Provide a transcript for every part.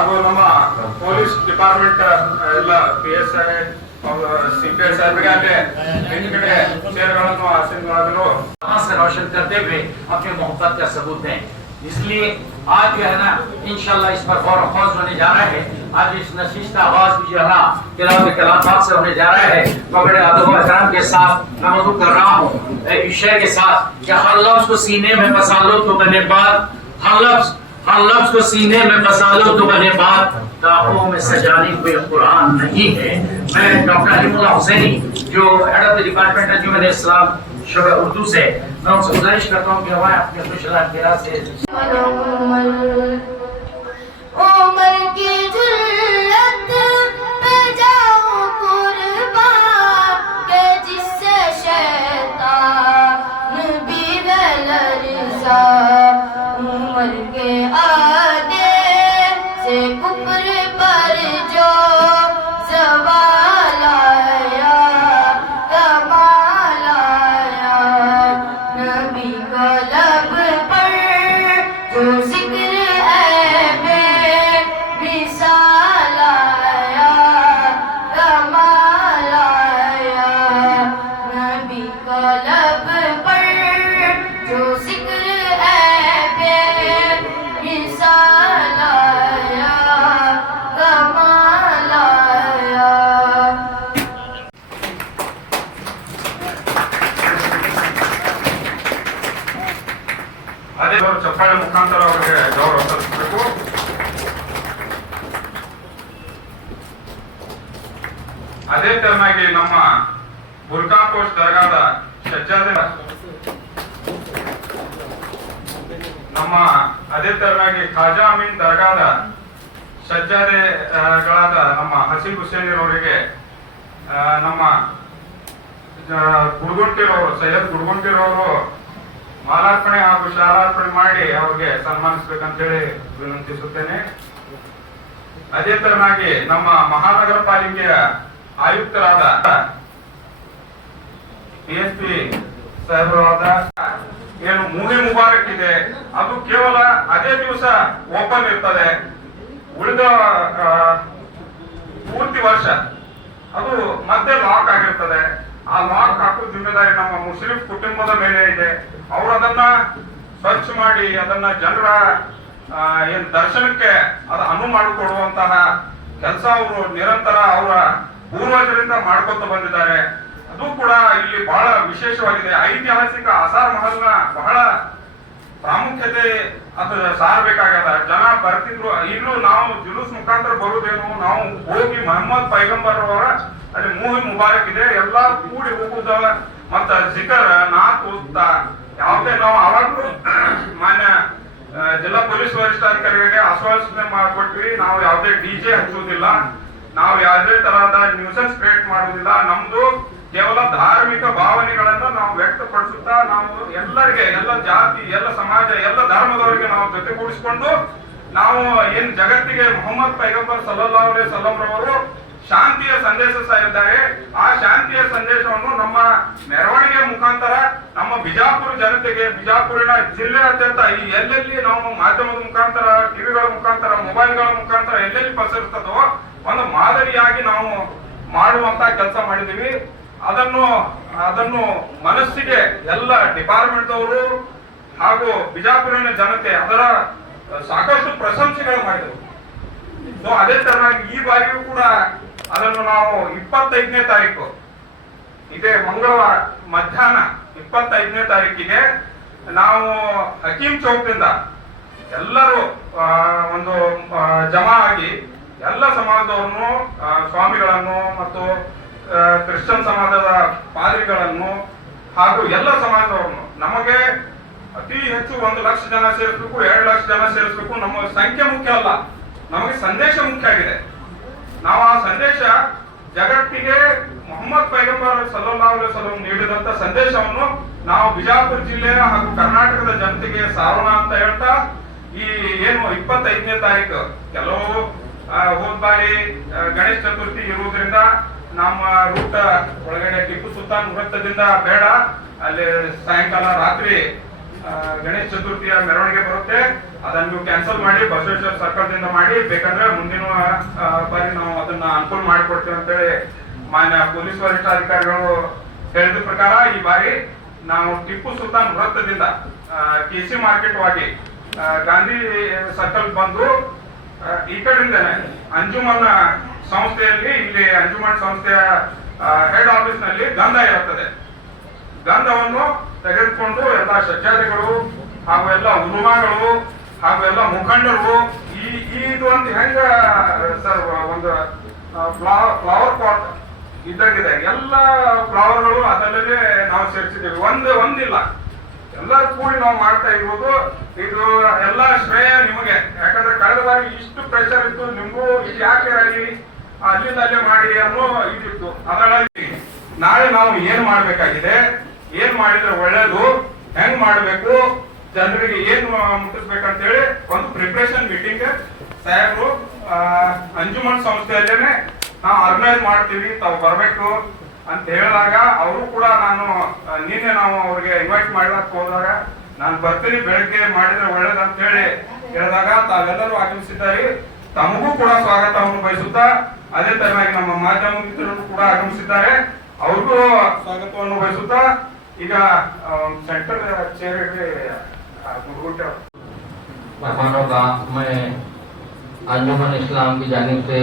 ಹಾಗೂ ನಮ್ಮ police department ಎಲ್ಲ PSI CPI साहबರಿಗೆ ಅಲ್ಲಿ ಹಿಂದ್ಗಡೆ ಚೇರ್ಗಳನ್ನು ಆಸೀನಗಳನ್ನು से रोशन करते हुए अपने मोहब्बत का सबूत दें। इसलिए आज जो है ना इंशाल्लाह इस पर गौर खोज होने जा रहा है। आज इस नशीश का आवाज भी जो है ना तिलावत कलाम पाक से होने जा रहा है। मैं बड़े अदब व एहतराम के साथ मैं मदू कर रहा हूँ इस शेर के साथ कि हर लफ्ज को सीने में बसा लो तो बने बात, हर लफ्ज को सीने में बसा लो तो बने बात, काफों में सजाने कोई कुरान नहीं है। मैं डॉक्टर अलीमुल्लाह हुसैनी जो हेड ऑफ द डिपार्टमेंट अंजुमन इस्लाम शोबा उर्दू से मैं उनसे गुजारिश करता हूँ कि हमारे अपने खुशहाल किरा से उमर की जुल्लत में जाऊं कुर्बान के जिससे शैतान भी ललचा, उमर के आगे से कुफर पर जो सवाल आया कमाल आया, नबी का लब पर जो जिक्र है बेमिसाल आया कमाल आया, नबी का लब पर जो जिक्र है बेमिसाल आया कमाल आया। ಅದೇ ಚಪ್ಪಾಳೆ ಮುಖಾಂತರ ಅವರಿಗೆ ಗೌರವ ಸಲ್ಲಿಸಬೇಕು. ಅದೇ ತರನಾಗಿ ನಮ್ಮ ಬುರ್ಕಾಕೋಟ್ ದರ್ಗಾದ ಸಜ್ಜಾದೆ ನಮ್ಮ ಅದೇ ತರನಾಗಿ ಖಾಜಾ ಅಮೀನ್ ದರ್ಗಾದ ಸಜ್ಜಾದೆಗಳಾದ ನಮ್ಮ ಹಸೀಬ್ ಹುಸೇನಿರವರಿಗೆ ನಮ್ಮ ಗುಡ್ಗುಂಟಿರವರು ಸೈಯದ್ ಗುಡ್ಗುಂಟಿರವರು ಮಾಲಾರ್ಪಣೆ ಹಾಗೂ ಶಾಲಾರ್ಪಣೆ ಮಾಡಿ ಅವ್ರಿಗೆ ಸನ್ಮಾನಿಸಬೇಕಂತೇಳಿ ವಿನಂತಿಸುತ್ತೇನೆ. ಅದೇ ತರನಾಗಿ ನಮ್ಮ ಮಹಾನಗರ ಪಾಲಿಕೆಯ ಆಯುಕ್ತರಾದ PSP ಸಾಹೇಬರಾದ ಏನು ಮೂವಿ ಮುಬಾರಕ್ ಇದೆ ಅದು ಕೇವಲ ಅದೇ ದಿವಸ ಓಪನ್ ಇರ್ತದೆ, ಉಳಿದ ಪೂರ್ತಿ ವರ್ಷ ಅದು ಮತ್ತೆ ಲಾಕ್ ಆಗಿರ್ತದೆ. ಆ ಲಾಕ್ ಹಾಕೋ ಜಿಮ್ಮೆದಾರಿ ನಮ್ಮ ಮುಸ್ಲಿಂ ಕುಟುಂಬದ ಮೇಲೆ ಇದೆ. ಅವರು ಅದನ್ನ ಸ್ವಚ್ಛ ಮಾಡಿ ಅದನ್ನ ಜನರ ಏನ್ ದರ್ಶನಕ್ಕೆ ಅದು ಅನುವು ಮಾಡಿಕೊಡುವಂತಹ ಕೆಲಸ ಅವರು ನಿರಂತರ ಅವರ ಪೂರ್ವಜರಿಂದ ಮಾಡ್ಕೊತ ಬಂದಿದ್ದಾರೆ. ಅದು ಕೂಡ ಇಲ್ಲಿ ಬಹಳ ವಿಶೇಷವಾಗಿದೆ. ಐತಿಹಾಸಿಕ ಆಸಾರ್ ಮಹಲ್ನ ಬಹಳ ಪ್ರಾಮುಖ್ಯತೆ ಅದು ಸಾರಬೇಕಾಗ್ಯದ. ಜನ ಬರ್ತಿದ್ರು, ಇಲ್ಲೂ ನಾವು ಜುಲೂಸ್ ಮುಖಾಂತರ ಬರುವುದೇನು, ನಾವು ಹೋಗಿ ಮೊಹಮ್ಮದ್ ಪೈಗಂಬರ್ ಅವರ ಅಲ್ಲಿ ಮೂವಿ ಮುಬಾರಕ್ ಇದೆ ಎಲ್ಲಾ ಕೂಡಿ ಹೋಗುದ ಮತ್ತ ಜಿಕರ್ ನಾತ್ ಓದ್ತಾ ಯಾವುದೇ ನಾವು ಅವಾಗ್ಲೂ ಮಾನ್ಯ ಜಿಲ್ಲಾ ಪೊಲೀಸ್ ವರಿಷ್ಠಾಧಿಕಾರಿಗಳಿಗೆ ಆಶ್ವಾಸನೆ ಮಾಡಿಕೊಟ್ವಿ. ನಾವು ಯಾವುದೇ DJ ಹಚ್ಚುವುದಿಲ್ಲ, ನಾವು ಯಾವುದೇ ತರಹದ ನ್ಯೂಸೆನ್ಸ್ ಕ್ರಿಯೇಟ್ ಮಾಡುವುದಿಲ್ಲ. ನಮ್ದು ಕೇವಲ ಧಾರ್ಮಿಕ ಭಾವನೆಗಳನ್ನ ನಾವು ವ್ಯಕ್ತಪಡಿಸುತ್ತಾ ನಾವು ಎಲ್ಲರಿಗೆ, ಎಲ್ಲ ಜಾತಿ, ಎಲ್ಲ ಸಮಾಜ, ಎಲ್ಲ ಧರ್ಮದವರಿಗೆ ನಾವು ಜೊತೆಗೂಡಿಸಿಕೊಂಡು ನಾವು ಏನ್ ಜಗತ್ತಿಗೆ ಮೊಹಮ್ಮದ್ ಪೈಗಂಬರ್ ಸಲ್ಲಲ್ಲಾಹು ಅಲೈಹಿ ವಸಲ್ಲಂ ರವರು ಶಾಂತಿಯ ಸಂದೇಶ ಸಾರಿದ್ದಾರೆ. ಆ ಶಾಂತಿಯ ಸಂದೇಶವನ್ನು ನಮ್ಮ ಮೆರವಣಿಗೆ ಮುಖಾಂತರ ನಮ್ಮ ಬಿಜಾಪುರ ಜನತೆಗೆ, ಬಿಜಾಪುರಿನ ಜಿಲ್ಲೆಯಾದ್ಯಂತ ಈ ಎಲ್ಲೆಲ್ಲಿ ನಾವು ಮಾಧ್ಯಮದ ಮುಖಾಂತರ, ಟಿವಿಗಳ ಮುಖಾಂತರ, ಮೊಬೈಲ್ಗಳ ಮುಖಾಂತರ ಎಲ್ಲೆಲ್ಲಿ ಪಸರಿಸ್ತದೋ ಒಂದು ಮಾದರಿಯಾಗಿ ನಾವು ಮಾಡುವಂತ ಕೆಲಸ ಮಾಡಿದೀವಿ. ಅದನ್ನು ಮನಸ್ಸಿಗೆ ಎಲ್ಲ ಡಿಪಾರ್ಟ್ಮೆಂಟ್ ಅವರು ಹಾಗೂ ಬಿಜಾಪುರಿನ ಜನತೆ ಅದರ ಸಾಕಷ್ಟು ಪ್ರಶಂಸೆಗಳು ಮಾಡಿದರು. ಸೊ ಅದೇ ತರನಾಗಿ ಈ ಬಾರಿಯೂ ಕೂಡ ಅದನ್ನು ನಾವು 25ನೇ ತಾರೀಕು ಇದೇ ಮಂಗಳವಾರ ಮಧ್ಯಾಹ್ನ 25ನೇ ತಾರೀಕಿಗೆ ನಾವು ಹಕೀಂ ಚೌಕದಿಂದ ಎಲ್ಲರೂ ಒಂದು ಜಮಾ ಆಗಿ ಎಲ್ಲ ಸಮಾಜದವ್ರನ್ನು, ಸ್ವಾಮಿಗಳನ್ನು ಮತ್ತು ಕ್ರಿಶ್ಚಿಯನ್ ಸಮಾಜದ ಪಾದ್ರಿಗಳನ್ನು ಹಾಗೂ ಎಲ್ಲ ಸಮಾಜದವ್ರನ್ನು, ನಮಗೆ ಅತಿ ಹೆಚ್ಚು 1 ಲಕ್ಷ ಜನ ಸೇರಿಸಬೇಕು, 2 ಲಕ್ಷ ಜನ ಸೇರಿಸಬೇಕು. ನಮ್ಮ ಸಂಖ್ಯೆ ಮುಖ್ಯ ಅಲ್ಲ, ನಮಗೆ ಸಂದೇಶ ಮುಖ್ಯ ಆಗಿದೆ. ನಾವು ಆ ಸಂದೇಶ ಜಗತ್ತಿಗೆ ಮೊಹಮ್ಮದ್ ಪೈಗಂಬರ್ ಸಲ್ಲಲ್ಲಾಹು ಅಲೈಹಿ ವಸಲ್ಲಂ ನೀಡಿದಂತ ಸಂದೇಶವನ್ನು ನಾವು ಬಿಜಾಪುರ ಜಿಲ್ಲೆಯ ಹಾಗೂ ಕರ್ನಾಟಕದ ಜನತೆಗೆ ಸಾರೋಣ ಅಂತ ಹೇಳ್ತಾ ಈ ಏನು 25ನೇ ತಾರೀಕು ಕೆಲವು ಹೋದ ಬಾರಿ ಗಣೇಶ ಚತುರ್ಥಿ ಇರುವುದರಿಂದ ನಮ್ಮ ರೂಟ್ ಒಳಗಡೆ ಟಿಪ್ಪು ಸುಲ್ತಾನ್ ವೃತ್ತದಿಂದ ಬೇಡ, ಅಲ್ಲಿ ಸಾಯಂಕಾಲ ರಾತ್ರಿ ಗಣೇಶ ಚತುರ್ಥಿಯ ಮೆರವಣಿಗೆ ಬರುತ್ತೆ. ಅದನ್ನ ನೀವು ಕ್ಯಾನ್ಸಲ್ ಮಾಡಿ ಬಸವೇಶ್ವರ ಸರ್ಕಲ್ ದಿಂದ ಮಾಡಿ, ಬೇಕಂದ್ರೆ ಮುಂದಿನ ಬಾರಿ ನಾವು ಅದನ್ನ ಅನುಕೂಲ ಮಾಡಿಕೊಡ್ತೀವಿ ಅಂತೇಳಿ ಮಾನ್ಯ ಪೊಲೀಸ್ ವರಿಷ್ಠಾಧಿಕಾರಿಗಳು ಹೇಳಿದ ಪ್ರಕಾರ ಈ ಬಾರಿ ನಾವು ಟಿಪ್ಪು ಸುಲ್ತಾನ್ ವೃತ್ತದಿಂದ ಕೆಸಿ ಮಾರ್ಕೆಟ್ ವಾಗಿ ಗಾಂಧಿ ಸರ್ಕಲ್ ಬಂದು ಈ ಕಡೆಯಿಂದನೇ ಅಂಜುಮನ್ ಸಂಸ್ಥೆಯಲ್ಲಿ, ಇಲ್ಲಿ ಅಂಜುಮನ್ ಸಂಸ್ಥೆಯ ಹೆಡ್ ಆಫೀಸ್ ನಲ್ಲಿ ಗಂಧ ಇರುತ್ತದೆ. ಗಂಧವನ್ನು ತೆಗೆದುಕೊಂಡು ಎಲ್ಲ ಸಜ್ಜಾದಿಗಳು ಹಾಗೂ ಎಲ್ಲ ಉಲುಮಾಗಳು ಹಾಗೂ ಎಲ್ಲ ಮುಖಂಡರು ಇದು ಅಂತ ಹೆಂಗ ಸರ್ ಒಂದು ಫ್ಲವರ್ ಪಾಟ್ ಇದ್ದಾಗಿದೆ, ಎಲ್ಲ ಫ್ಲವರ್ಗಳು ಅದಲ್ಲದೆ ನಾವು ಸೇರಿಸಿದ್ದೇವೆ. ಒಂದಿಲ್ಲ, ಎಲ್ಲರೂ ಕೂಡಿ ನಾವು ಮಾಡ್ತಾ ಇರ್ಬೋದು. ಇದು ಎಲ್ಲ ಶ್ರೇಯ ನಿಮಗೆ, ಯಾಕಂದ್ರೆ ಕಳೆದ ಬಾರಿ ಇಷ್ಟು ಪ್ರೆಷರ್ ಇತ್ತು, ನಿಮಗೂ ಇದು ಯಾಕೆ ಆಗಲಿ ಅಲ್ಲಿಂದ ಅಲ್ಲೇ ಮಾಡಿ ಅನ್ನೋ ಇದಿತ್ತು. ಅದರಲ್ಲಿ ನಾಳೆ ನಾವು ಏನ್ ಮಾಡ್ಬೇಕಾಗಿದೆ, ಏನ್ ಮಾಡಿದ್ರೆ ಒಳ್ಳೇದು, ಹೆಂಗ್ ಮಾಡ್ಬೇಕು, ಜನರಿಗೆ ಏನ್ ಮುಟ್ಟಿಸ್ಬೇಕಂತ ಹೇಳಿ ಒಂದು ಪ್ರಿಪರೇಷನ್ ಮೀಟಿಂಗ್ ಸಾಹೇಬ್ರು ಅಂಜುಮನ್ ಸಂಸ್ಥೆಯಲ್ಲೇನೆ ನಾವು ಆರ್ಗನೈಸ್ ಮಾಡ್ತೀವಿ, ತಾವು ಬರ್ಬೇಕು ಅಂತ ಹೇಳಿದಾಗ ಅವರು ಕೂಡ ನಿನ್ನೆ ನಾವು ಅವ್ರಿಗೆ ಇನ್ವೈಟ್ ಮಾಡಕ್ ಹೋದಾಗ ನಾನು ಬರ್ತೀನಿ ಬೆಳಗ್ಗೆ ಮಾಡಿದ್ರೆ ಒಳ್ಳೇದಂತ ಹೇಳಿ ಹೇಳಿದಾಗ ತಾವೆಲ್ಲರೂ ಆಗಮಿಸಿದ್ದಾರೆ. ತಮಗೂ ಕೂಡ ಸ್ವಾಗತವನ್ನು ಬಯಸುತ್ತಾ, ಅದೇ ತರವಾಗಿ ನಮ್ಮ ಮಾಧ್ಯಮ ಮಿತ್ರರು ಕೂಡ ಆಗಮಿಸಿದ್ದಾರೆ, ಅವ್ರಿಗೂ ಸ್ವಾಗತವನ್ನು ಬಯಸುತ್ತಾ ಈಗ ಸೆಂಟರ್ ಚೇರ್ मेहमानों का मैं अंजुमन इस्लाम की जानिब से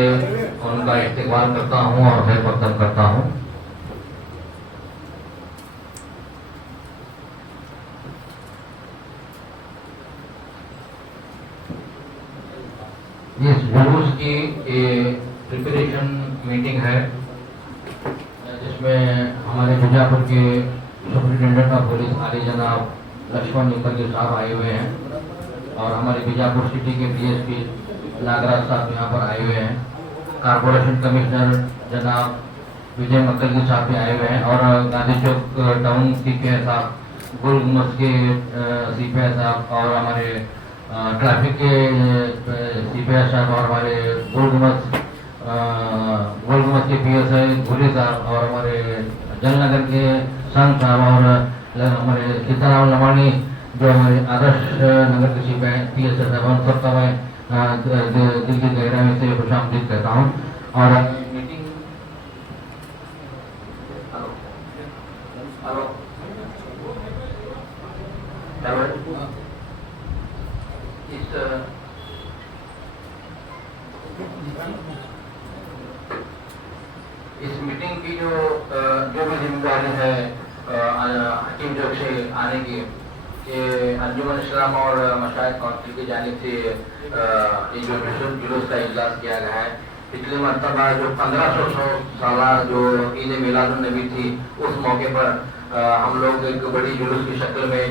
उनका इस्तेकबाल करता हूँ और खैर मकदम करता हूँ। इस जुलूस की प्रिपरेशन मीटिंग है जिसमें हमारे बीजापुर के सुप्रिंटेंडेंट ऑफ पुलिस आली जनाब लक्ष्मण निकल साहब आए हुए हैं और हमारे बीजापुर सिटी के डीएसपी नागराज साहब यहाँ पर आए हुए हैं। कारपोरेशन कमिश्नर जनाब विजय मक्कल साहब भी आए हुए हैं और गांधी चौक टाउन सीपीआई साहब, गुल गुमस के सीपीआई साहब और हमारे ट्रैफिक के सीपीआई साहब और हमारे गुल गुमस के पीएसआई भूरी साहब और हमारे जलनगर के संघ साहब और हमारे सीताराम लमानी जो हमारे आदर्श नगर के पीएसआई साहब, उन सबका मैं दिल की गहराई से खुशामदीद कहता हूँ। और मीटिंग इस मीटिंग की जो भी जिम्मेदारी है हकीम चौक से आने की, कि अंजुमन इस्लाम और मशाइख काउंसिल की जानिब से ये जो जुलूस का इजलास किया गया है। पिछली मरतबा जो 1500 साल जो ईद मिलादुन नबी थी, उस मौके पर हम लोग एक बड़ी जुलूस की शक्ल में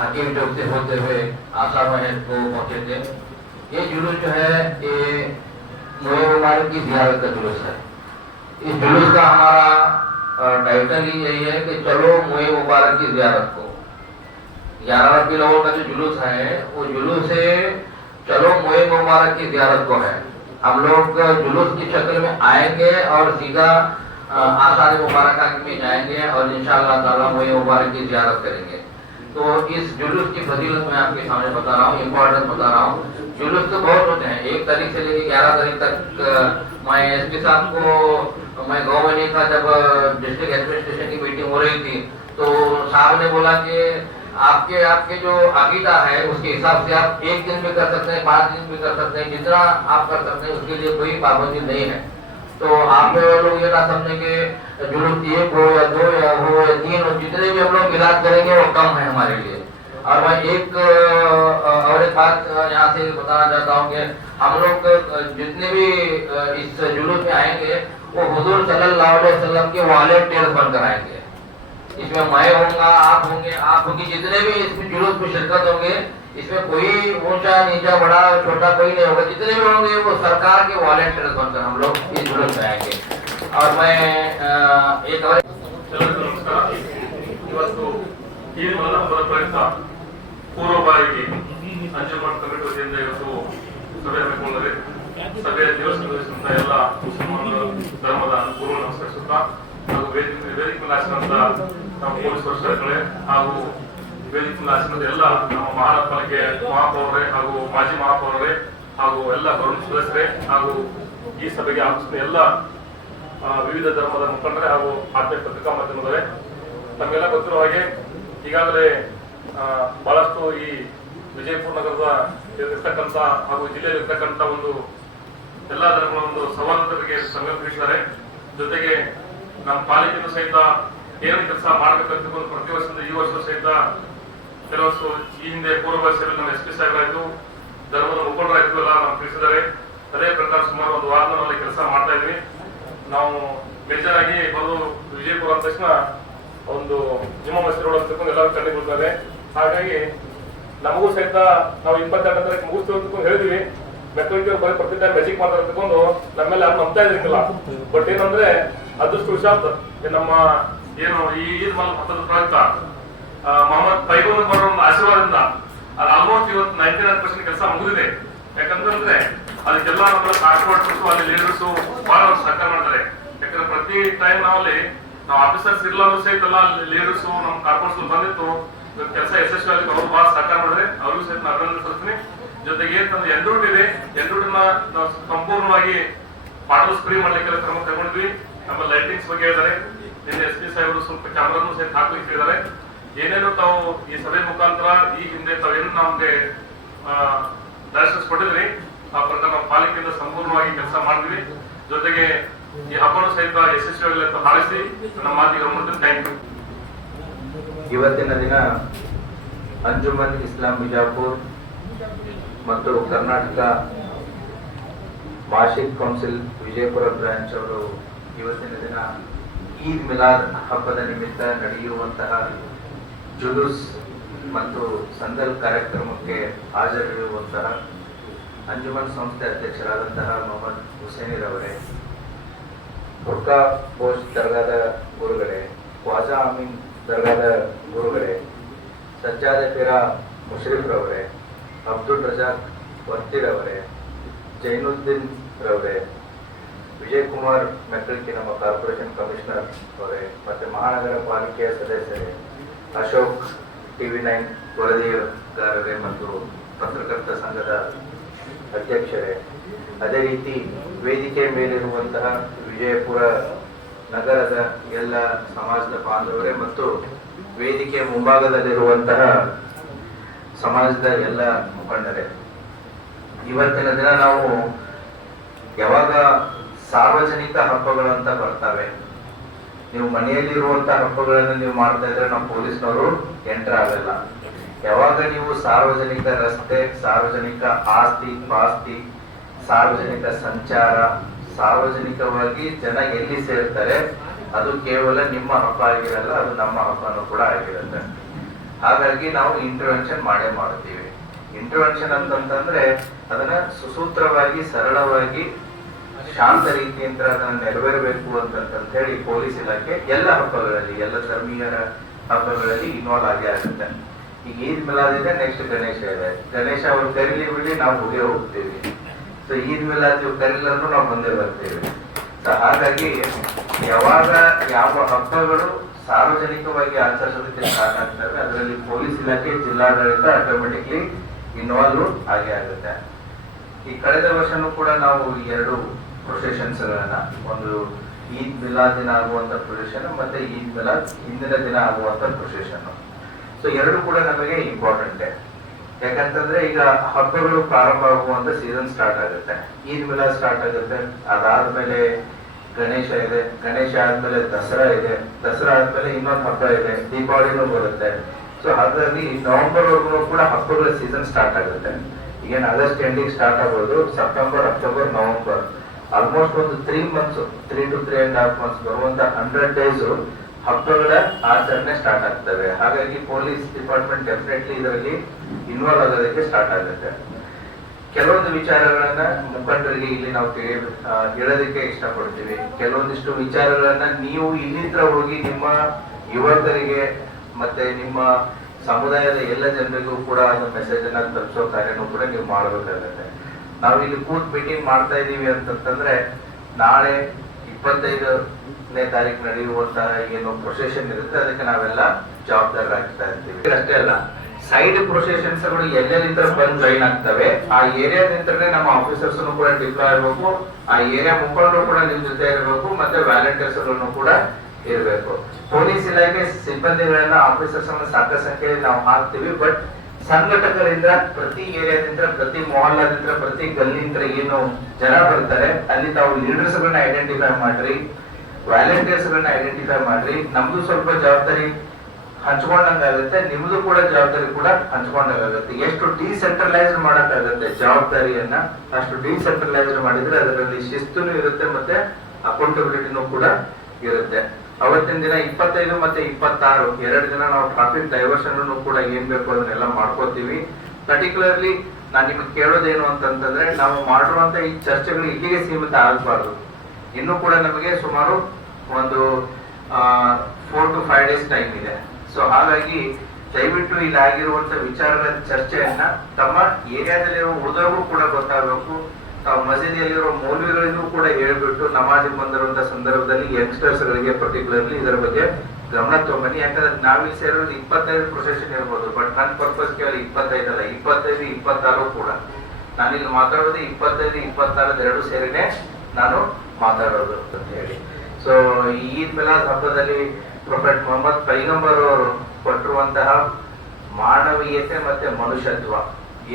हकीम चौक से होते हुए आशा महल को पहुंचे थे। ये जुलूस जो है ये मोए मुबारक की ज़ियारत का जुलूस है। इस जुलूस का हमारा टाइटल ही यही है कि चलो मोए मुबारक की ज़ियारत को। 11 रबीउल अव्वल का जो जुलूस है वो जुलूस है चलो मोए मुबारक की ज़ियारत को है। हम लोग जुलूस की शक्ल में आएंगे और सीधा आसार मुबारक में जाएंगे और इंशाअल्लाह ताला मोए मुबारक की ज़ियारत करेंगे। तो इस जुलूस की फजीलत मैं आपके सामने बता रहा हूँ, इम्पोर्टेंस बता रहा हूँ। जुलूस तो बहुत होते हैं, 1 तारीख से लेकर 11 तारीख तक। मैं एसपी साहब को, मैं गाँव में नहीं था जब डिस्ट्रिक्ट एडमिनिस्ट्रेशन की मीटिंग हो रही थी, तो साहब ने बोला कि आपके जो अकीदा है उसके हिसाब से आप 1 दिन भी कर सकते हैं, 5 दिन भी कर सकते हैं, जितना आप कर सकते हैं उसके लिए कोई पाबंदी नहीं है। तो आप लोग ये ना समझे कि जुलूस 1 हो या 2 या हो या 3 हो, जितने भी हम लोग मिलाद करेंगे वो कम है हमारे लिए। और मैं एक बात यहाँ से बताना चाहता हूँ कि हम लोग जितने भी इस जुलूस में आएंगे वो हुजूर सल्लल्लाहु अलैहि वसल्लम के वॉलंटियर्स बनकर आएंगे। इसमें मैं होऊंगा, आप होंगे, जितने भी इसमें जुलूस में शिरकत होंगे, इसमें कोई ऊंचा नीचा बड़ा छोटा कोई नहीं होगा। जितने भी होंगे वो सरकार के वॉलंटियर्स बनकर हम लोग इस जुलूस में आएंगे। और मैं एक और ಈ ಮಲ್ಲಪುರ ಪ್ರಯುಕ್ತ ಪೂರ್ವ ಬಾರಿಗೆ ಅಂಜುಮನ್ ಕಮಿಟಿ ವತಿಯಿಂದ ಇವತ್ತು ಸಭೆ ಹಮ್ಮಿಕೊಂಡಿದೆ. ಸಭೆಯ ದಿವಸದ ಎಲ್ಲ ಮುಸಲ್ಮಾನ ಧರ್ಮದ ಪೂರ್ವ ನಮಸ್ಕರಿಸುತ್ತಾ ಹಾಗೂ ವೇದಿಕೆ ಮೇಲೆ ಹಾಸಿದಂತ ನಮ್ಮ ಪೊಲೀಸ್ ವರಿಷ್ಠರುಗಳೇ ಹಾಗೂ ವೇದಿಕೆ ಆಸನದ ಎಲ್ಲ ನಮ್ಮ ಮಹಾನಗರ ಪಾಲಿಕೆ ಮಹಾಪೌರರೇ ಹಾಗೂ ಮಾಜಿ ಮಹಾಪೌರರೇ ಹಾಗೂ ಎಲ್ಲ ಗೌರವ ಸದಸ್ಯರೇ ಹಾಗೂ ಈ ಸಭೆಗೆ ಆಗಮಿಸಿದ ಎಲ್ಲ ವಿವಿಧ ಧರ್ಮದ ಮುಖಂಡರೇ ಹಾಗೂ ಆತ್ಮೀಯ ಪತ್ರಿಕಾ ಮಾಧ್ಯಮದವರೇ, ನಮಗೆಲ್ಲ ಗೊತ್ತಿರುವ ಹಾಗೆ ಈಗಾಗಲೇ ಬಹಳಷ್ಟು ಈ ವಿಜಯಪುರ ನಗರದ ಇರ್ತಕ್ಕಂಥ ಹಾಗೂ ಜಿಲ್ಲೆಯಲ್ಲಿ ಇರ್ತಕ್ಕಂಥ ಒಂದು ಎಲ್ಲಾ ಧರ್ಮಗಳ ಒಂದು ಸವಾಲುಗಳ ಬಗ್ಗೆ ಸಂಗಮಿಸಿದ್ದಾರೆ. ಜೊತೆಗೆ ನಮ್ಮ ಪಾಲಿಕೆಯನ್ನು ಸಹಿತ ಏನು ಕೆಲಸ ಮಾಡಬೇಕಂತ ಪ್ರತಿ ವರ್ಷದಿಂದ ಈ ವರ್ಷ ಸಹಿತ ಕೆಲವಷ್ಟು ಈ ಹಿಂದೆ ಪೂರ್ವ ಸೇವೆ ನಮ್ಮ SP ಸಾಹೇಬರಾಯ್ತು, ಧರ್ಮದ ಮುಖಂಡರಾಯ್ತು ಎಲ್ಲ ನಾವು ತಿಳಿಸಿದ್ದಾರೆ. ಅದೇ ಪ್ರಕಾರ ಸುಮಾರು ಒಂದು ವಾರದಲ್ಲಿ ಕೆಲಸ ಮಾಡ್ತಾ ಇದ್ವಿ. ನಾವು ಮೇಜರ್ ಆಗಿ ಬರೋದು ವಿಜಯಪುರ ಅಂದ ತಕ್ಷಣ ಒಂದು ಜುಮ್ಮಾ ಮಸೀದಿ ರೋಡ್ ಅಂತ ಎಲ್ಲರೂ ಕಣ್ಣಿಗೆ ಬೀಳ್ತಾರೆ. ಹಾಗಾಗಿ ನಮಗೂ ಸಹಿತ ನಾವು 22 ತಾರೀಕು ಮುಗಿಸ್ತೀವಿ ಹೇಳಿದ್ವಿ. ಮೆಕ್ಯಾನಿಕಲ್ ಬರೀ ಪ್ರತಿ ಟೈಮ್ ಮೆಜಿಕ್ ಮಾಡ್ತಾರೆ ತಗೊಂಡು ನಮ್ಮೆಲ್ಲ ಯಾರು ನಂಬ್ತಾ ಇದ್ರಿಲ್ಲ. ಬಟ್ ಏನಂದ್ರೆ ಅದೃಷ್ಟವಶಾತ್ ನಮ್ಮ ಏನು ಈ ಈದ್ ಹಬ್ಬದ ಪ್ರಯುಕ್ತ ಮೊಹಮ್ಮದ್ ಪೈಗಂಬರ್ ಬರೋ ಒಂದು ಆಶೀರ್ವಾದದಿಂದ ಅದು ಆಲ್ಮೋಸ್ಟ್ ಇವತ್ತು 99% ಕೆಲಸ ಮುಗಿದಿದೆ. ಯಾಕಂತಂದ್ರೆ ಅದಕ್ಕೆಲ್ಲ ನಮ್ಮ ಕಾರ್ಪೊರೇಟರ್ಸು ಅಲ್ಲಿ ಲೀಡರ್ಸು ಬಹಳ ಸಹಕಾರ ಮಾಡ್ತಾರೆ. ಯಾಕಂದ್ರೆ ಪ್ರತಿ ಟೈಮ್ ನಾವು ಆಫೀಸರ್ಸ್ ಇರ್ಲಾದ್ರು ಸಹಿತ ಎಲ್ಲ ಲೀಡರ್ಸು ನಮ್ಮ ಕಾರ್ಪೊರೇಟರ್ಸ್ ಬಂದಿತ್ತು ಕೆಲಸ ಯಶಸ್ವಿಯಾಗಿ ಅವರು ಬಹಳ ಸಹಕಾರ ಮಾಡಿದ್ರೆ ಅವ್ರಿಗೂ ಸಹಿತ ನಾನು ಅಭಿನಂದನೆ ಸಲ್ಲಿಸ್ತೀನಿ. ಜೊತೆಗೆ ಏನಂತಂದ್ರೆ ಎಂಡೂಟ್ ಇದೆ, ಎಂಡೂಟಿನ ನಾವು ಸಂಪೂರ್ಣವಾಗಿ ಬಾಟಲ್ಸ್ ಫ್ರೀ ಮಾಡ್ಲಿಕ್ಕೆ ಕ್ರಮ ತಗೊಂಡಿದ್ವಿ. ನಮ್ಮ ಲೈಟಿಂಗ್ಸ್ ಬಗ್ಗೆ ಹೇಳಿದ್ದಾರೆ. ನಿನ್ನೆ SP ಸಾಹೇಬರು ಸ್ವಲ್ಪ ಕ್ಯಾಮ್ರಾನು ಸಹಿತ ಹಾಕ್ಲಿಕ್ಕೆ ಹೇಳಿದ್ದಾರೆ. ಏನೇನು ತಾವು ಈ ಸಭೆ ಮುಖಾಂತರ ಈ ಹಿಂದೆ ತಾವೇನು ನಮ್ಗೆ ಡೈರೆಕ್ಷನ್ಸ್ ಕೊಟ್ಟಿದ್ರಿ ಆ ಪ್ರಕಾರ ನಾವು ಪಾಲಿಕೆಯಿಂದ ಸಂಪೂರ್ಣವಾಗಿ ಕೆಲಸ ಮಾಡ್ತೀವಿ. ಜೊತೆಗೆ ಈ ಹಬ್ಬನು ಸಹಿತ ಯಶಸ್ವಿಯಾಗಲಿ ಅಂತ ಹಾರೈಸಿ ನಮ್ಮ ಮಾತಿಗೆ ಮುಂದೆ ಥ್ಯಾಂಕ್ ಯು. ಇವತ್ತಿನ ದಿನ ಅಂಜುಮನ್ ಇಸ್ಲಾಂ ಬಿಜಾಪುರ್ ಮತ್ತು ಕರ್ನಾಟಕ ಮಾರ್ಷಿಕ್ ಕೌನ್ಸಿಲ್ ವಿಜಯಪುರ ಬ್ರಾಂಚ್ ಅವರು ಇವತ್ತಿನ ದಿನ ಈದ್ ಮಿಲಾದ್ ಹಬ್ಬದ ನಿಮಿತ್ತ ನಡೆಯುವಂತಹ ಜುಲೂಸ್ ಮತ್ತು ಸಂದಲ್ ಕಾರ್ಯಕ್ರಮಕ್ಕೆ ಹಾಜರಿರುವಂತಹ ಅಂಜುಮನ್ ಸಂಸ್ಥೆ ಅಧ್ಯಕ್ಷರಾದಂತಹ ಮೊಹಮ್ಮದ್ ಹುಸೇನಿರವರೇ, ಹುರ್ಕಾ ಪೋಸ್ಟ್ ದರ್ಗಾದ ಗುರುಗಳೇ, ಖ್ವಾಜಾ ಅಮೀನ್ ದರ್ಗಾದ ಗುರುಗಳೇ, ಸಜ್ಜಾದ ಪೀರ ಮುಷರಿಫ್ ರವರೇ, ಅಬ್ದುಲ್ ರಜಾಕ್ ವರ್ತಿರವರೇ, ಜೈನುದ್ದೀನ್ ರವರೇ, ವಿಜಯ್ ಕುಮಾರ್ ಮೆಕ್ಕಳಿಕೆ ನಮ್ಮ ಕಾರ್ಪೊರೇಷನ್ ಕಮಿಷನರ್ ಅವರೇ, ಮತ್ತೆ ಮಹಾನಗರ ಪಾಲಿಕೆಯ ಸದಸ್ಯರೇ, ಅಶೋಕ್ TV9 ವರದಿಗಾರರೇ ಮತ್ತು ಪತ್ರಕರ್ತ ಸಂಘದ ಅಧ್ಯಕ್ಷರೇ, ಅದೇ ರೀತಿ ವೇದಿಕೆ ಮೇಲಿರುವಂತಹ ವಿಜಯಪುರ ನಗರದ ಎಲ್ಲ ಸಮಾಜದ ಬಾಂಧವರೇ ಮತ್ತು ವೇದಿಕೆ ಮುಂಭಾಗದಲ್ಲಿರುವಂತಹ ಸಮಾಜದ ಎಲ್ಲ ಮುಖಂಡರೇ, ಇವತ್ತಿನ ದಿನ ನಾವು ಯಾವಾಗ ಸಾರ್ವಜನಿಕ ಹಬ್ಬಗಳು ಅಂತ ಬರ್ತವೆ, ನೀವು ಮನೆಯಲ್ಲಿರುವಂತಹ ಹಬ್ಬಗಳನ್ನು ನೀವು ಮಾಡ್ತಾ ಇದ್ರೆ ನಾವು ಪೊಲೀಸ್ನವರು ಎಂಟರ್ ಆಗಲ್ಲ. ಯಾವಾಗ ನೀವು ಸಾರ್ವಜನಿಕ ರಸ್ತೆ, ಸಾರ್ವಜನಿಕ ಆಸ್ತಿ ಪಾಸ್ತಿ, ಸಾರ್ವಜನಿಕ ಸಂಚಾರ, ಸಾರ್ವಜನಿಕವಾಗಿ ಜನ ಎಲ್ಲಿ ಸೇರ್ತಾರೆ ಅದು ಕೇವಲ ನಿಮ್ಮ ಹಬ್ಬ ಆಗಿರಲ್ಲ, ಅದು ನಮ್ಮ ಹಬ್ಬನೂ ಕೂಡ ಆಗಿರುತ್ತೆ. ಹಾಗಾಗಿ ನಾವು ಇಂಟರ್ವೆನ್ಷನ್ ಮಾಡೇ ಮಾಡ್ತೀವಿ. ಇಂಟರ್ವೆನ್ಷನ್ ಅಂತಂದ್ರೆ ಅದನ್ನ ಸುಸೂತ್ರವಾಗಿ ಸರಳವಾಗಿ ಶಾಂತ ರೀತಿಯಿಂದ ಅದನ್ನ ನೆರವೇರಬೇಕು ಅಂತ ಹೇಳಿ ಪೊಲೀಸ್ ಇಲಾಖೆ ಎಲ್ಲ ಹಬ್ಬಗಳಲ್ಲಿ, ಎಲ್ಲ ಧರ್ಮೀಯರ ಹಬ್ಬಗಳಲ್ಲಿ ಇನ್ವಾಲ್ವ್ ಆಗೇ ಆಗುತ್ತೆ. ಈಗ ಈದ್ ಮಿಲಾದ್ ಇದೆ, ನೆಕ್ಸ್ಟ್ ಗಣೇಶ ಇದೆ. ಗಣೇಶ ಅವ್ರು ಕರೀಲಿ ಬಿಡಿ ನಾವು ಹೋಗೇ ಹೋಗ್ತೀವಿ. ಸೊ ಈದ್ ಮಿಲಾದ್ ಕರೀಲನ್ನು ನಾವು ಬಂದೇ ಬರ್ತೀವಿ. ಸೊ ಹಾಗಾಗಿ ಯಾವಾಗ ಯಾವ ಹಬ್ಬಗಳು ಸಾರ್ವಜನಿಕವಾಗಿ ಆಚರಿಸೋದಕ್ಕೆ ಸ್ಟಾರ್ಟ್ ಆಗ್ತವೆ ಅದರಲ್ಲಿ ಪೊಲೀಸ್ ಇಲಾಖೆ, ಜಿಲ್ಲಾಡಳಿತ ಆಟೋಮೆಟಿಕ್ಲಿ ಇನ್ವಾಲ್ವ್ ಆಗೇ ಆಗುತ್ತೆ. ಈ ಕಳೆದ ವರ್ಷನೂ ಕೂಡ ನಾವು 2 ಪ್ರೊಸೆಷನ್ಸ್ ಗಳನ್ನ, ಒಂದು ಈದ್ ಮಿಲಾದ್ ದಿನ ಆಗುವಂತ ಪ್ರೊಸೆಷನ್ ಮತ್ತೆ ಈದ್ ಮಿಲಾದ್ ಹಿಂದಿನ ದಿನ ಆಗುವಂತ ಪ್ರೊಸೆಷನ್. ಸೊ 2 ಕೂಡ ನಮಗೆ ಇಂಪಾರ್ಟೆಂಟ್. ಯಾಕಂತಂದ್ರೆ ಈಗ ಹಬ್ಬಗಳು ಪ್ರಾರಂಭ ಆಗುವಂತ ಸೀಸನ್ ಸ್ಟಾರ್ಟ್ ಆಗುತ್ತೆ. ಈದ್ ಮಿಲಾದ್ ಸ್ಟಾರ್ಟ್ ಆಗುತ್ತೆ, ಅದಾದ್ಮೇಲೆ ಗಣೇಶ ಇದೆ, ಗಣೇಶ ಆದ್ಮೇಲೆ ದಸರಾ ಇದೆ, ದಸರಾ ಆದ್ಮೇಲೆ ಇನ್ನೊಂದು ಹಬ್ಬ ಇದೆ, ದೀಪಾವಳಿನೂ ಬರುತ್ತೆ. ಸೊ ಹಾಗಾಗಿ ನವೆಂಬರ್ ವರ್ಗು ಕೂಡ ಹಬ್ಬಗಳ ಸೀಸನ್ ಸ್ಟಾರ್ಟ್ ಆಗುತ್ತೆ. ಈಗೇನು ಆಗಸ್ಟ್ ಎಂಡಿಂಗ್ ಸ್ಟಾರ್ಟ್ ಆಗೋದು, ಸೆಪ್ಟೆಂಬರ್, ಅಕ್ಟೋಬರ್, ನವೆಂಬರ್, ಆಲ್ಮೋಸ್ಟ್ ಒಂದು 3 months, 3 to 3.5 months ಬರುವಂತ 100 days ಹಬ್ಬಗಳ ಆಚರಣೆ ಸ್ಟಾರ್ಟ್ ಆಗ್ತವೆ. ಹಾಗಾಗಿ ಪೊಲೀಸ್ ಡಿಪಾರ್ಟ್ಮೆಂಟ್ ಡೆಫಿನೆಟ್ಲಿ ಇದರಲ್ಲಿ ಇನ್ವಾಲ್ವ್ ಆಗೋದಕ್ಕೆ ಸ್ಟಾರ್ಟ್ ಆಗುತ್ತೆ. ಕೆಲವೊಂದು ವಿಚಾರಗಳನ್ನ ಮುಖಂಡರಿಗೆ ಇಲ್ಲಿ ನಾವು ಹೇಳೋದಕ್ಕೆ ಇಷ್ಟಪಡ್ತೀವಿ. ಕೆಲವೊಂದಿಷ್ಟು ವಿಚಾರಗಳನ್ನ ನೀವು ಇಲ್ಲಿಂದ ಹೋಗಿ ನಿಮ್ಮ ಯುವಕರಿಗೆ ಮತ್ತೆ ನಿಮ್ಮ ಸಮುದಾಯದ ಎಲ್ಲ ಜನರಿಗೂ ಕೂಡ ಒಂದು ಮೆಸೇಜ್ ಅನ್ನ ತಲುಪಿಸೋ ಕಾರ್ಯನೂ ಕೂಡ ನೀವು ಮಾಡಬೇಕಾಗುತ್ತೆ. ನಾವು ಇಲ್ಲಿ ಕೂತ್ ಮೀಟಿಂಗ್ ಮಾಡ್ತಾ ಇದೀವಿ ಅಂತಂದ್ರೆ ನಾಳೆ 25ನೇ ತಾರೀಕು ನಡೆಯುವಂತಹ ಏನು ಪ್ರೊಸೆಷನ್ ಇರುತ್ತೆ ಅದಕ್ಕೆ ನಾವೆಲ್ಲ ಜವಾಬ್ದಾರರಾಗ್ತಾ ಇರ್ತೀವಿ. ಅಷ್ಟೇ ಅಲ್ಲ, ಸೈಡ್ ಪ್ರೊಸೆಷನ್ಸ್ ಗಳು ಎಲ್ಲೆಲ್ಲಿಂದ ಬಂದು ಜಾಯಿನ್ ಆಗ್ತವೆ ಆ ಏರಿಯಾದಿಂದಲೇ ನಮ್ಮ ಆಫೀಸರ್ಸ್ ಕೂಡ ಡಿಪ್ಲಾಯ್ ಇರಬೇಕು, ಆ ಏರಿಯಾ ಮುಖಂಡರು ಕೂಡ ನಿಮ್ ಜೊತೆ ಇರಬೇಕು, ಮತ್ತೆ ವ್ಯಾಲಂಟಿಯರ್ಸ್ ಕೂಡ ಇರಬೇಕು. ಪೊಲೀಸ್ ಇಲಾಖೆ ಸಿಬ್ಬಂದಿಗಳನ್ನ ಆಫೀಸರ್ಸ್ ಅನ್ನ ಸಾಕಷ್ಟು ಸಂಖ್ಯೆಯಲ್ಲಿ ನಾವು ಹಾಕ್ತಿವಿ. ಬಟ್ ಸಂಘಟಕರಿಂದ ಪ್ರತಿ ಏರಿಯಾದಿಂದ, ಪ್ರತಿ ಮೊಹಲ್ಲಾದಿಂದ, ಪ್ರತಿ ಗಲ್ಲಿಂದ ಏನು ಜನ ಬರ್ತಾರೆ ಅಲ್ಲಿ ತಾವು ಲೀಡರ್ಸ್ ಗಳನ್ನ ಐಡೆಂಟಿಫೈ ಮಾಡ್ರಿ, ವ್ಯಾಲಂಟಿಯರ್ಸ್ ಗಳನ್ನ ಐಡೆಂಟಿಫೈ ಮಾಡ್ರಿ. ನಮ್ದು ಸ್ವಲ್ಪ ಜವಾಬ್ದಾರಿ ಹಂಚ್ಕೊಂಡಂಗಾಗುತ್ತೆ, ನಿಮ್ದು ಕೂಡ ಜವಾಬ್ದಾರಿ ಕೂಡ ಹಂಚ್ಕೊಂಡಂಗಾಗುತ್ತೆ. ಎಷ್ಟು ಡಿಸೆಂಟ್ರಲೈಸ್ಡ್ ಮಾಡಕ್ಕಾಗತ್ತೆ ಜವಾಬ್ದಾರಿಯನ್ನ ಅಷ್ಟು ಡಿಸೆಂಟ್ರಲೈಸ್ಡ್ ಮಾಡಿದ್ರೆ ಅದರಲ್ಲಿ ಶಿಸ್ತುನು ಇರುತ್ತೆ ಮತ್ತೆ ಅಕೌಂಟಬಿಲಿಟಿನೂ ಕೂಡ ಇರುತ್ತೆ. ಅವತ್ತಿನ ದಿನ 25 ಮತ್ತೆ 26 2 ದಿನ ನಾವು ಟ್ರಾಫಿಕ್ ಡೈವರ್ಷನ್ ಕೂಡ ಏನ್ ಬೇಕು ಅದನ್ನೆಲ್ಲ ಮಾಡ್ಕೋತೀವಿ. ಪರ್ಟಿಕ್ಯುಲರ್ಲಿ ನಾನು ನಿಮ್ಗೆ ಕೇಳೋದೇನು ಅಂತಂತಂದ್ರೆ, ನಾವು ಮಾಡಿರುವಂತ ಈ ಚರ್ಚೆಗಳು ಇಲ್ಲಿಗೆ ಸೀಮಿತ ಆಗಬಾರ್ದು. ಇನ್ನು ಕೂಡ ನಮಗೆ ಸುಮಾರು ಒಂದು 4 to 5 days ಟೈಮ್ ಇದೆ. ಸೊ ಹಾಗಾಗಿ ದಯವಿಟ್ಟು ಇಲ್ಲಿ ಆಗಿರುವಂತ ವಿಚಾರಗಳ ಚರ್ಚೆಯನ್ನ ತಮ್ಮ ಏರಿಯಾದಲ್ಲಿರುವ ಉಳಿದವ್ರಿಗೂ ಕೂಡ ಗೊತ್ತಾಗಬೇಕು. ತಾವು ಮಸೀದಿಯಲ್ಲಿರುವ ಮೌಲ್ವಿಗಳಿಗೂ ಕೂಡ ಹೇಳ್ಬಿಟ್ಟು ನಮಾಜಿಗೆ ಬಂದಿರುವಂತಹ ಸಂದರ್ಭದಲ್ಲಿ ಯಂಗ್ಸ್ಟರ್ಸ್ ಗಳಿಗೆ ಪರ್ಟಿಕ್ಯುಲರ್ಲಿ ಇದರ ಬಗ್ಗೆ ಗಮನ ತಗೊಂಬನ್ನಿ. ಯಾಕಂದ್ರೆ ನಾವಿಲ್ಲಿ ಸೇರೋದು 25 ಪ್ರೊಸೆಷನ್ ಇರ್ಬೋದು, ಬಟ್ ನನ್ನ ಪರ್ಪಸ್ ಕೇವಲ 25 ಅಲ್ಲ, 25, 26 ಕೂಡ. ನಾನಿಲ್ಲಿ ಮಾತಾಡೋದು 25, 26 ಎರಡು ಸೇರಿನೇ ನಾನು ಮಾತಾಡೋದು ಅಂತ ಹೇಳಿ. ಸೊ ಈದ್ ಮಿಲಾದ್ ಹಬ್ಬದಲ್ಲಿ ಪ್ರೊಫೆಟ್ ಮೊಹಮ್ಮದ್ ಪೈಗಂಬರ್ ಅವರು ಕೊಟ್ಟಿರುವಂತಹ ಮಾನವೀಯತೆ ಮತ್ತೆ ಮನುಷ್ಯತ್ವ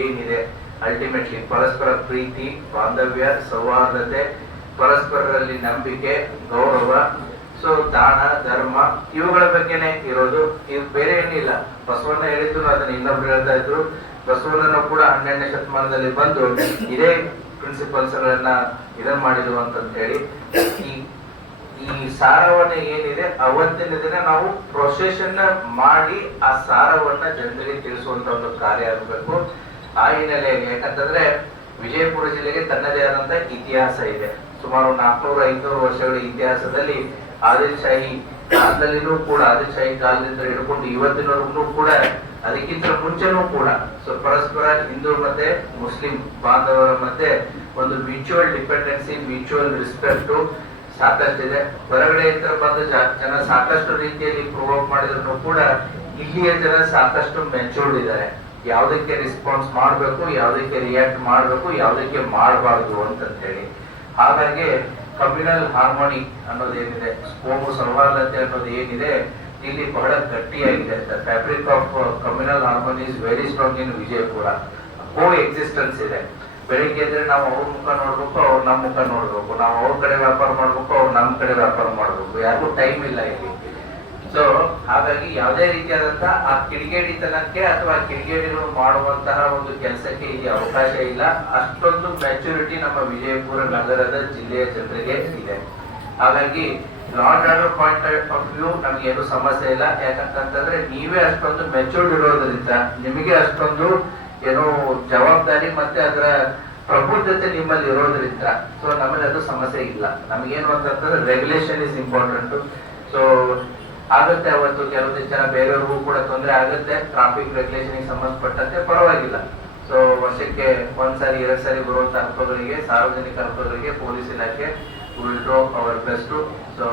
ಏನಿದೆ, ಅಲ್ಟಿಮೇಟ್ಲಿ ಪರಸ್ಪರ ಪ್ರೀತಿ, ಬಾಂಧವ್ಯ, ಸೌಹಾರ್ದತೆ, ಪರಸ್ಪರರಲ್ಲಿ ನಂಬಿಕೆ, ಗೌರವ, ಸೊ ದಾನ ಧರ್ಮ ಇವುಗಳ ಬಗ್ಗೆನೇ ಇರೋದು. ಇವು ಬೇರೆ ಏನಿಲ್ಲ. ಬಸವಣ್ಣ ಹೇಳಿದ್ರು, ಅದನ್ನ ಇನ್ನೊಬ್ರು ಹೇಳ್ತಾ ಇದ್ರು. ಬಸವಣ್ಣನು ಕೂಡ 12ನೇ ಶತಮಾನದಲ್ಲಿ ಬಂದು ಇದೇ ಪ್ರಿನ್ಸಿಪಲ್ಸ್ ಗಳನ್ನ ಇದನ್ನ ಮಾಡಿದ್ರು ಅಂತ ಹೇಳಿ ಈ ಸಾರವನ್ನ ಏನಿದೆ ಅವತ್ತಿನ ದಿನ ನಾವು ಪ್ರೊಸೆಷನ್ ಮಾಡಿ ಆ ಸಾರವನ್ನ ಜನರಿಗೆ ತಿಳಿಸುವಂತ ಒಂದು ಕಾರ್ಯ ಆಗಬೇಕು. ಆ ಹಿನ್ನೆಲೆಯಲ್ಲಿ ಯಾಕಂತಂದ್ರೆ ವಿಜಯಪುರ ಜಿಲ್ಲೆಗೆ ತನ್ನದೇ ಆದಂತ ಇತಿಹಾಸ ಇದೆ. ಸುಮಾರು 400-500 ವರ್ಷಗಳ ಇತಿಹಾಸದಲ್ಲಿ ಆದಿಲ್ಶಾಹಿ ಕಾಲದಲ್ಲಿನೂ ಕೂಡ, ಆದಿಲ್ಶಾಹಿ ಕಾಲದಿಂದ ಹಿಡ್ಕೊಂಡು ಇವತ್ತಿನವರೆಗೂ ಕೂಡ, ಅದಕ್ಕಿಂತ ಮುಂಚೆನೂ ಕೂಡ ಸೊ ಪರಸ್ಪರ ಹಿಂದೂ ಮತ್ತೆ ಮುಸ್ಲಿಂ ಬಾಂಧವರ ಮಧ್ಯೆ ಒಂದು ಮ್ಯೂಚುವಲ್ ಡಿಪೆಂಡೆನ್ಸಿ, ಮ್ಯೂಚುವಲ್ ರೆಸ್ಪೆಕ್ಟ್ ಸಾಕಷ್ಟಿದೆ. ಹೊರಗಡೆಯಿಂದ ಬಂದು ಜನ ಸಾಕಷ್ಟು ರೀತಿಯಲ್ಲಿ ಪ್ರೊವೋಕ್ ಮಾಡಿದ್ರು ಕೂಡ ಇಲ್ಲಿಯ ಜನ ಸಾಕಷ್ಟು ಮೆಚೂರ್ಡ್ ಇದ್ದಾರೆ. ಯಾವುದಕ್ಕೆ ರೆಸ್ಪಾನ್ಸ್ ಮಾಡಬೇಕು, ಯಾವುದಕ್ಕೆ ರಿಯಾಕ್ಟ್ ಮಾಡಬೇಕು, ಯಾವುದಕ್ಕೆ ಮಾಡಬಾರ್ದು ಅಂತ ಹೇಳಿ. ಹಾಗಾಗಿ ಕಮ್ಯುನಲ್ ಹಾರ್ಮೋನಿ ಅನ್ನೋದೇನಿದೆ, ಕೋಮು ಸೌಹಾರ್ದತೆ ಅನ್ನೋದು ಏನಿದೆ ಇಲ್ಲಿ ಬಹಳ ಗಟ್ಟಿಯಾಗಿದೆ. The fabric of communal harmony is very strong in Vijayapura. Coexistence ಇದೆ. ಬೆಳಿಗ್ಗೆ ಎದ್ರೆ ನಾವು ಅವ್ರ ಮುಖ ನೋಡ್ಬೇಕು, ಅವ್ರು ನಮ್ಮ ಮುಖ ನೋಡ್ಬೇಕು, ನಾವು ಅವ್ರ ಕಡೆ ವ್ಯಾಪಾರ ಮಾಡ್ಬೇಕು, ಅವ್ರು ನಮ್ಮ ಕಡೆ ವ್ಯಾಪಾರ ಮಾಡ್ಬೇಕು. ಯಾರಿಗೂ ಟೈಮ್ ಇಲ್ಲ ಇಲ್ಲಿ. ಸೊ ಹಾಗಾಗಿ ಯಾವುದೇ ರೀತಿಯಾದಂತಹ ಆ ಕಿಡಿಗೇಡಿತನಕ್ಕೆ ಅಥವಾ ಕಿಡಿಗೇಡಿಗಳು ಮಾಡುವಂತಹ ಒಂದು ಕೆಲಸಕ್ಕೆ ಇಲ್ಲಿ ಅವಕಾಶ ಇಲ್ಲ. ಅಷ್ಟೊಂದು ಮ್ಯಾಚುರಿಟಿ ನಮ್ಮ ವಿಜಯಪುರ ನಗರದ ಜಿಲ್ಲೆಯ ಜನರಿಗೆ ಇದೆ. ಹಾಗಾಗಿ law and order point of view ನಮ್ಗೆ ಏನು ಸಮಸ್ಯೆ ಇಲ್ಲ. ಯಾಕಂತಂದ್ರೆ ನೀವೇ ಅಷ್ಟೊಂದು ಮೆಚೂರ್ಡ್ ಇರೋದ್ರಿಂದ, ನಿಮಗೆ ಅಷ್ಟೊಂದು ಏನೋ ಜವಾಬ್ದಾರಿ ಮತ್ತೆ ಅದರ ಪ್ರಬುದ್ಧತೆ ನಿಮ್ಮಲ್ಲಿ ಇರೋದ್ರಿಂದ ಸೊ ನಮ್ಮಲ್ಲಿ ಅದು ಸಮಸ್ಯೆ ಇಲ್ಲ. ನಮಗೇನು ಅಂತಂದ್ರೆ ರೆಗ್ಯುಲೇಷನ್ ಇಸ್ ಇಂಪಾರ್ಟೆಂಟ್. ಸೊ ಆಗುತ್ತೆ, ಅವತ್ತು ಕೆಲವೊಂದು ಜನ ಬೇರೆಯವ್ರಿಗೂ ಕೂಡ ತೊಂದರೆ ಆಗುತ್ತೆ. ಟ್ರಾಫಿಕ್ ರೆಗ್ಯುಲೇಷನ್ ಸಂಬಂಧಪಟ್ಟಂತೆ ಪರವಾಗಿಲ್ಲ. ಸೊ ವರ್ಷಕ್ಕೆ 1 ಸಾರಿ 2 ಸಾರಿ ಬರುವಂತಹ ಹಬ್ಬಗಳಿಗೆ, ಸಾರ್ವಜನಿಕ ಹಬ್ಬಗಳಿಗೆ ಪೊಲೀಸ್ ಇಲಾಖೆ will do our best. So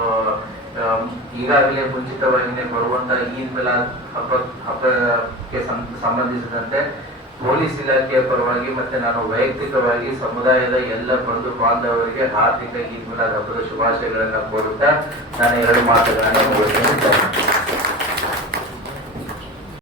ಈಗಾಗಲೇ ಮುಂಚಿತವಾಗಿನೇ ಬರುವಂತಹ ಈದ್ ಮಿಲಾದ್ ಹಬ್ಬಕ್ಕೆ ಸಂಬಂಧಿಸಿದಂತೆ ಪೊಲೀಸ್ ಇಲಾಖೆಯ ಪರವಾಗಿ ಮತ್ತೆ ನಾನು ವೈಯಕ್ತಿಕವಾಗಿ ಸಮುದಾಯದ ಎಲ್ಲ ಬಂಧು ಬಾಂಧವರಿಗೆ ಹಾರ್ದಿಕ ಈದ್ ಮಿಲಾದ್ ಹಬ್ಬದ ಶುಭಾಶಯಗಳನ್ನ ಕೋರುತ್ತಾ ನಾನು 2 ಮಾತುಗಳನ್ನ ಮುಗಿಸ್ತೇನೆ.